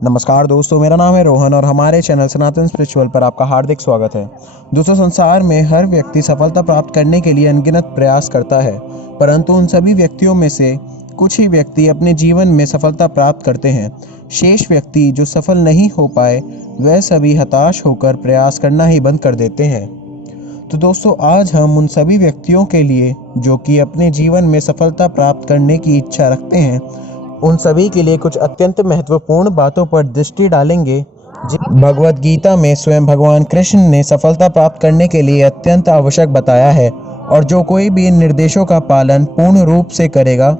नमस्कार दोस्तों, मेरा नाम है रोहन और हमारे चैनल सनातन स्पिरिचुअल पर आपका हार्दिक स्वागत है। दोस्तों, संसार में हर व्यक्ति सफलता प्राप्त करने के लिए अनगिनत प्रयास करता है, परंतु उन सभी व्यक्तियों में से कुछ ही व्यक्ति अपने जीवन में सफलता प्राप्त करते हैं। शेष व्यक्ति जो सफल नहीं हो पाए, वह सभी हताश होकर प्रयास करना ही बंद कर देते हैं। तो दोस्तों, आज हम उन सभी व्यक्तियों के लिए जो कि अपने जीवन में सफलता प्राप्त करने की इच्छा रखते हैं, उन सभी के लिए कुछ अत्यंत महत्वपूर्ण बातों पर दृष्टि डालेंगे। भगवत गीता में स्वयं भगवान कृष्ण ने सफलता प्राप्त करने के लिए अत्यंत आवश्यक बताया है, और जो कोई भी इन निर्देशों का पालन पूर्ण रूप से करेगा,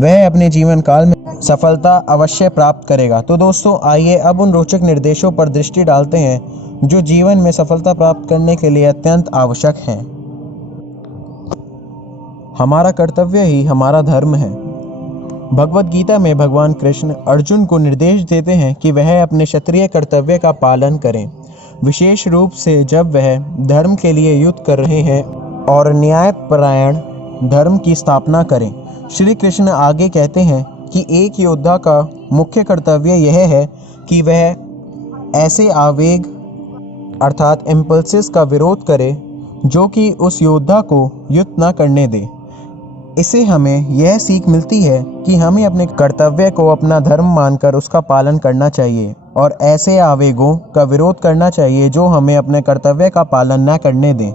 वह अपने जीवन काल में सफलता अवश्य प्राप्त करेगा। तो दोस्तों, आइए अब उन रोचक निर्देशों पर दृष्टि डालते हैं जो जीवन में सफलता प्राप्त करने के लिए अत्यंत आवश्यक हैं। हमारा कर्तव्य ही हमारा धर्म है। भगवत गीता में भगवान कृष्ण अर्जुन को निर्देश देते हैं कि वह अपने क्षत्रिय कर्तव्य का पालन करें, विशेष रूप से जब वह धर्म के लिए युद्ध कर रहे हैं और न्यायपरायण धर्म की स्थापना करें। श्री कृष्ण आगे कहते हैं कि एक योद्धा का मुख्य कर्तव्य यह है कि वह ऐसे आवेग अर्थात इम्पल्सेस का विरोध करे जो कि उस योद्धा को युद्ध न करने दे। इससे हमें यह सीख मिलती है कि हमें अपने कर्तव्य को अपना धर्म मानकर उसका पालन करना चाहिए और ऐसे आवेगों का विरोध करना चाहिए जो हमें अपने कर्तव्य का पालन न करने दें।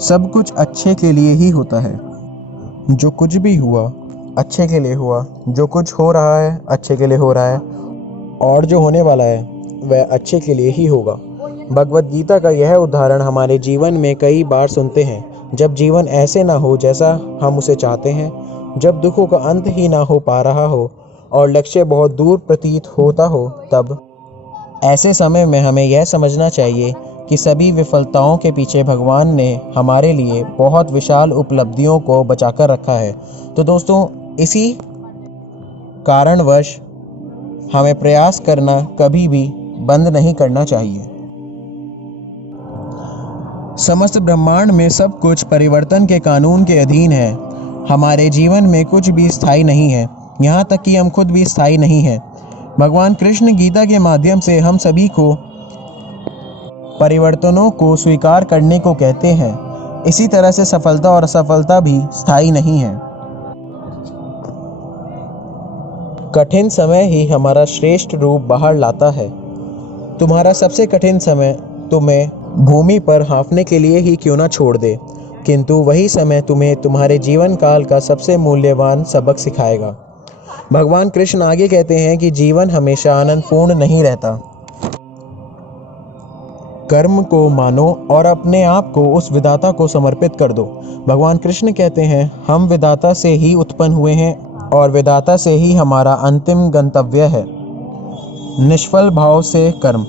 सब कुछ अच्छे के लिए ही होता है। जो कुछ भी हुआ अच्छे के लिए हुआ, जो कुछ हो रहा है अच्छे के लिए हो रहा है, और जो होने वाला है वह अच्छे के लिए ही होगा। भगवत गीता का यह उदाहरण हमारे जीवन में कई बार सुनते हैं। जब जीवन ऐसे ना हो जैसा हम उसे चाहते हैं, जब दुखों का अंत ही ना हो पा रहा हो और लक्ष्य बहुत दूर प्रतीत होता हो, तब ऐसे समय में हमें यह समझना चाहिए कि सभी विफलताओं के पीछे भगवान ने हमारे लिए बहुत विशाल उपलब्धियों को बचाकर रखा है। तो दोस्तों, इसी कारणवश हमें प्रयास करना कभी भी बंद नहीं करना चाहिए। समस्त ब्रह्मांड में सब कुछ परिवर्तन के कानून के अधीन है। हमारे जीवन में कुछ भी स्थायी नहीं है, यहाँ तक कि हम खुद भी स्थायी नहीं हैं। भगवान कृष्ण गीता के माध्यम से हम सभी को परिवर्तनों को स्वीकार करने को कहते हैं। इसी तरह से सफलता और असफलता भी स्थायी नहीं है। कठिन समय ही हमारा श्रेष्ठ रूप बाहर लाता है। तुम्हारा सबसे कठिन समय तुम्हें भूमि पर हाँफने के लिए ही क्यों ना छोड़ दे, किंतु वही समय तुम्हें तुम्हारे जीवन काल का सबसे मूल्यवान सबक सिखाएगा। भगवान कृष्ण आगे कहते हैं कि जीवन हमेशा आनंदपूर्ण नहीं रहता। कर्म को मानो और अपने आप को उस विधाता को समर्पित कर दो। भगवान कृष्ण कहते हैं, हम विधाता से ही उत्पन्न हुए हैं और विधाता से ही हमारा अंतिम गंतव्य है। निष्फल भाव से कर्म।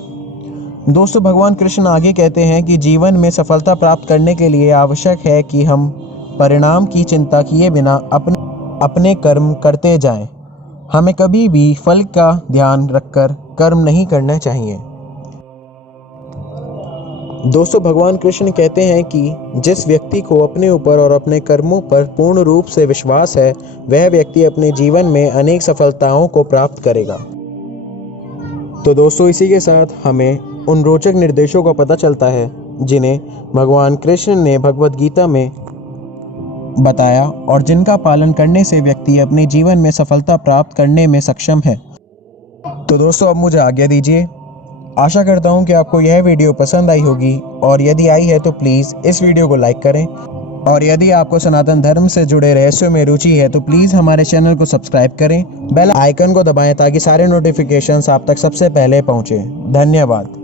दोस्तों, भगवान कृष्ण आगे कहते हैं कि जीवन में सफलता प्राप्त करने के लिए आवश्यक है कि हम परिणाम की चिंता किए बिना अपने कर्म करते जाएं। हमें कभी भी फल का ध्यान रखकर कर्म नहीं करना चाहिए। दोस्तों, भगवान कृष्ण कहते हैं कि जिस व्यक्ति को अपने ऊपर और अपने कर्मों पर पूर्ण रूप से विश्वास है, वह व्यक्ति अपने जीवन में अनेक सफलताओं को प्राप्त करेगा। तो दोस्तों, इसी के साथ हमें उन रोचक निर्देशों का पता चलता है जिन्हें भगवान कृष्ण ने भगवत गीता में बताया और जिनका पालन करने से व्यक्ति अपने जीवन में सफलता प्राप्त करने में सक्षम है। तो दोस्तों, अब मुझे आज्ञा दीजिए। आशा करता हूँ कि आपको यह वीडियो पसंद आई होगी, और यदि आई है तो प्लीज़ इस वीडियो को लाइक करें, और यदि आपको सनातन धर्म से जुड़े रहस्यों में रुचि है तो प्लीज़ हमारे चैनल को सब्सक्राइब करें, बेल आइकन को दबाएं ताकि सारे नोटिफिकेशंस आप तक सबसे पहले पहुँचें। धन्यवाद।